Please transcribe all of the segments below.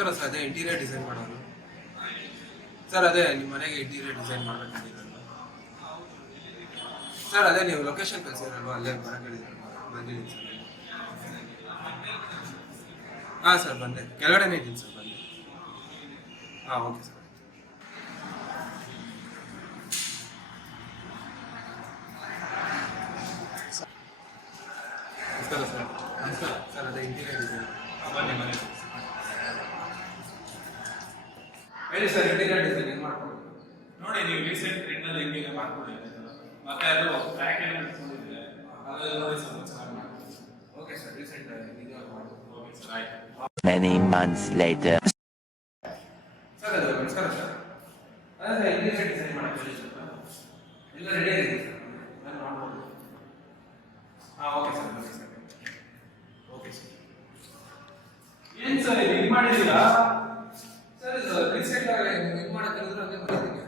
ನಮಸ್ಕಾರ ಸರ್, ಅದೇ interior design ಮಾಡೋದು ಸರ್. ಅದೇ ನಿಮ್ಮ ಮನೆಗೆ ಇಂಟೀರಿಯರ್ ಡಿಸೈನ್ ಮಾಡಬೇಕಂತಿರಲ್ವ ಸರ್? ಅದೇ ನೀವು ಲೊಕೇಶನ್ ಕಳಿಸಿರಲ್ವ, ಅಲ್ಲೇ ಬಂದಿದ್ದೀನಿ ಸರ್. ಹಾಂ ಸರ್, ಬಂದೆ, ಕೆಳಗಡೆನೇ ಇದ್ದೀನಿ ಸರ್, ಬಂದೆ. ಹಾಂ, ಓಕೆ ಸರ್. ನಮಸ್ಕಾರ ಸರ್. ನಮಸ್ಕಾರ ಸರ್, ಅದೇ ಇಂಟೀರಿಯರ್ ಡಿಸೈನ್ ಬನ್ನಿ ಮನೆ ಹೇಳಿ ಸರ್. ಇಂಟೀರಿಯರ್ ಡಿಸೈನ್ ಹೆಂಗೆ ಮಾಡ್ಕೊಂಡು ನೋಡಿ, ನೀವು ರೀಸೆಂಟ್ ಟ್ರೆಂಡಲ್ಲಿ ಹೆಂಗೆ ಮಾಡ್ಕೊಳ್ಳಿ. ಮತ್ತೆ ಅದು ಟ್ರ್ಯಾಕ್ ಏನು ಇಟ್ಕೊಂಡಿದ್ರೆ ಅದೆಲ್ಲ ನೋಡಿ ಸ್ವಲ್ಪ ಚೆನ್ನಾಗಿ ಮಾಡಿ. ಓಕೆ ಸರ್, ರೀಸೆಂಟ್ ಇದು ಮಾಡಿ. ಓಕೆ ಸರ್, ಆಯ್ತು. Many months later. ಸರ್, ಅದು ನಮಸ್ಕಾರ ಸರ್. ಅದೇ ಸರ್, ಇಂಟೀರಿಯರ್ ಡಿಸೈನ್ ಮಾಡೋಕ್ಕೆ ಎಲ್ಲ ರೆಡಿ ಆಗಿದೆ ಸರ್, ನಾನು ಮಾಡ್ಬೋದು. ಹಾಂ, ಓಕೆ ಸರ್, ಬನ್ನಿ ಸರ್. Okay sir. ಏನು ಸರ್ ಇದು ಮಾಡಿದ್ದೀರಾ ಸರ್? ಇದು ರೀಸೆಂಟ್ ಆಗಿ ಇದು ಮಾಡೋಕ್ಕಿದ್ರೆ ಹಂಗೆ ಬಂದಿದ್ದೀನಿ.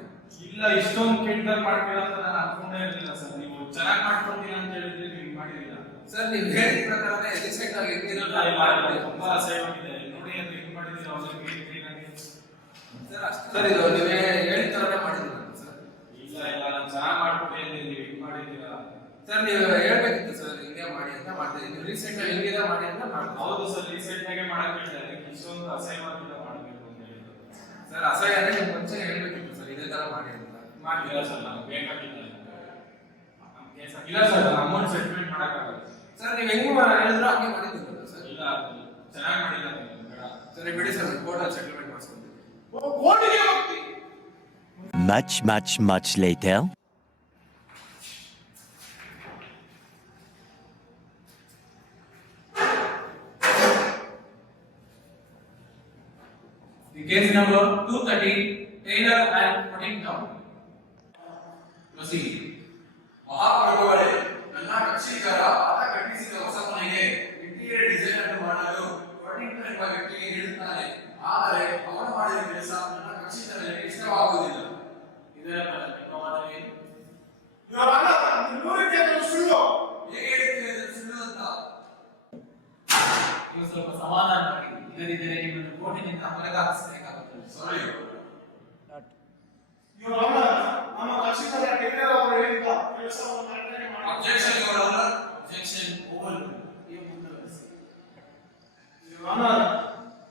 ಇಲ್ಲ, ಇಷ್ಟೊಂದು ಕೆಟ್ಟದಾಗ ಮಾಡ್ತೀರಾ ಅಂತ ನಾನು ಅನ್ಕೊಂಡೇ ಇರಲಿಲ್ಲ ಸರ್. ನೀವು ಚೆನ್ನಾಗಿ ಮಾಡ್ಕೊಡ್ತೀರಾ ಅಂತ ಹೇಳಿದ್ರೆ ನೀವು ಮಾಡಿದ್ದೀರಾ ಸರ್. ನೀವು ಹೇಳಿದ ಪ್ರಕಾರನೇ ರೀಸೆಂಟ್ ಆಗಿ ಹೆಂಗಿರಲ್ಲ ತುಂಬಾ ಅಸಹ್ಯವಾಗಿದೆ. ನೋಡಿ ಅದು ಹೆಂಗ್ ಮಾಡಿದ್ದೀರಾ ಸರ್. ಇದು ನೀವೇ ಹೇಳಿದ ಥರನೇ ಮಾಡಿದ್ದೀರ ಸರ್. ಇಲ್ಲ ಇಲ್ಲ, ನಾನು ಚೆನ್ನಾಗಿ ಮಾಡ್ಕೊಟ್ಟಿದ್ದೀನಿ, ನೀವು ಹೆಂಗ್ ಮಾಡಿದ್ದೀರಾ ಸರ್? ನೀವು ಹೇಳ್ಬೇಕಿತ್ತು ಸರ್, ಹಿಂಗೆ ಮಾಡಿ ಅಂತ ಮಾಡ್ತಿದ್ದೀನಿ. ನೀವು ರೀಸೆಂಟ್ ಆಗಿ ಹೆಂಗಿದೆ ಮಾಡಿ ಅಂತ ಮಾಡ್ತೀವಿ. ಹೌದು ಸರ್, ರೀಸೆಂಟ್ ಆಗಿ ಮಾಡಕ್ ಹೇಳ್ತಾರೆ. ಇಷ್ಟೊಂದು ಅಸಹ್ಯವಾಗಿಲ್ಲ ಮಾಡಬೇಕು ಅಂತ ಹೇಳಿದ್ರು ಸರ್. ಅಸಹ್ಯ ಅಂದ್ರೆ ನಿಮ್ಗೆ ಮುಂಚೆ ಹೇಳ್ಬೇಕಿತ್ತು ಸರ್, ಇದೇ ತರ ಮಾಡಿ ಅಂತ. ಮಾಡಿಲ್ಲ ಸರ್, ನಾನು ಬೇಕಾಗಿಲ್ಲ. ಇಲ್ಲ ಸರ್, ನಾನು ಅಮೌಂಟ್ ಸೆಟ್ಲ್ಮೆಂಟ್ ಮಾಡಕ್ಕಾಗಲ್ಲ ಸರ್. ನೀವು ಹೆಂಗೆ ಹೇಳಿದ್ರು ಹಂಗೆ ಮಾಡಿದ್ದೀರಲ್ಲ ಸರ್? ಇಲ್ಲ, ಚೆನ್ನಾಗಿ ಮಾಡಿಲ್ಲ ಸರಿ ಬಿಡಿ ಸರ್, ಕೋರ್ಟಲ್ಲಿ settlement ಮಾಡಿಸ್ಕೊಂತೀವಿ. Much later. The case number 230, Taylor and Protington. Proceed. ಮಹಾಪ್ರಭುಗಳೇ, ನನ್ನ ಕಕ್ಷಿಗಾರ ಆತ ಕಟ್ಟಿಸಿದ ಹೊಸ ಮನೆಗೆ ಇಂಟೀರಿಯರ್ ಡಿಸೈನ್ ಅನ್ನು ಮಾಡಲು ಪ್ರಾಟಿಂಗ್ಟನ್ ಎಂಬ ವ್ಯಕ್ತಿಗೆ ಹೇಳುತ್ತಾನೆ. ಆದರೆ ಅವನು ಮಾಡಿದ ಕೆಲಸ ನನ್ನ ಕಕ್ಷಿಗಾರನಿಗೆ ಇಷ್ಟವಾಗುವುದಿಲ್ಲ. ಇದರ ನಿಮ್ಮ ವಾದವೇನು? ಸುಳ್ಳು. ಹೇಗೆ ಹೇಳ್ತೀವಿ ಇದು ಸುಳ್ಳು ಅಂತ? ನೀವು ಸ್ವಲ್ಪ ಸಮಾಧಾನ ಮಾಡಿ, ಇಲ್ಲದಿದ್ದರೆ ನಿಮ್ಮನ್ನು ಕೋರ್ಟಿನಿಂದ ಹೊರಗಾಕಿಸಬೇಕಾಗುತ್ತದೆ. ಸಾರಿ ನಮ್ಮ ಕಕ್ಷಿಗಾರ ಟೇಲರ್ ಅವರು ಹೇಳಿದ ಕೆಲಸವನ್ನು ಕರೆಕ್ಟಾಗಿ ಮಾಡಿ. Objection your honour. Objection over. ನೀವು ಮುಂದುವರಿಸಿ.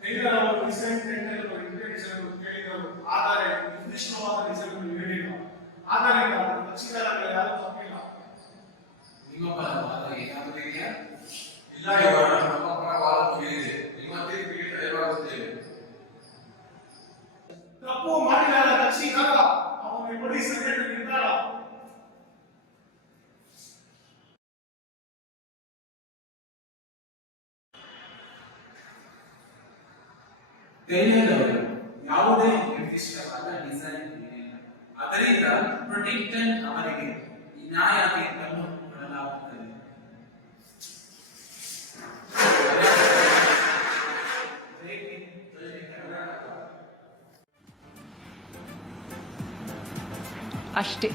ಟೇಲರ್ ಅವರು ಡಿಸೈನ್ ಟೆಂಡರ್ ಇಂಟೆನ್ಷನ್ ಕೇಳಿದರು, ಆದರೆ ನಿರ್ದಿಷ್ಟವಾದ ಡಿಸೈನ್ ಹೇಳಿಲ್ಲ. ಆದ್ದರಿಂದ ಕಕ್ಷಿಗಾರ ಮೇಲೆ ಯಾರು ತಪ್ಪಿಲ್ಲ. ನಿಮ್ಮ ಪರ ವಾದ ಏನಾದರೂ ಇದೆಯಾ? ಇಲ್ಲ ಯುವರ್ ಆನರ್, ನಮ್ಮ ಪರ ವಾದ ಮುಗಿದಿದೆ. ನಿಮ್ಮ ತೀರ್ಪಿಗೆ ತಯಾರಾಗುತ್ತೇವೆ. ತಪ್ಪು ಮಾಡಿದ ಕಕ್ಷಿಗಾರ ಅವನು ಬಡಿ ಸೆಕ್ರೆಟರಿ ನಿರ್ಧಾರ. ಟೇಲರ್ ಅವರು ಯಾವುದೇ ನಿರ್ದಿಷ್ಟವಾದ ಡಿಸೈನ್ ನೀಡಿಲ್ಲ. ಅದರಿಂದ ಪ್ರೊಟಿಂಗ್ಟನ್ ಅವರಿಗೆ ಈ ನ್ಯಾಯ ತೀರ್ಪನ್ನು ಕೊಡಲಾಗುತ್ತದೆ. ಅಷ್ಟೇ.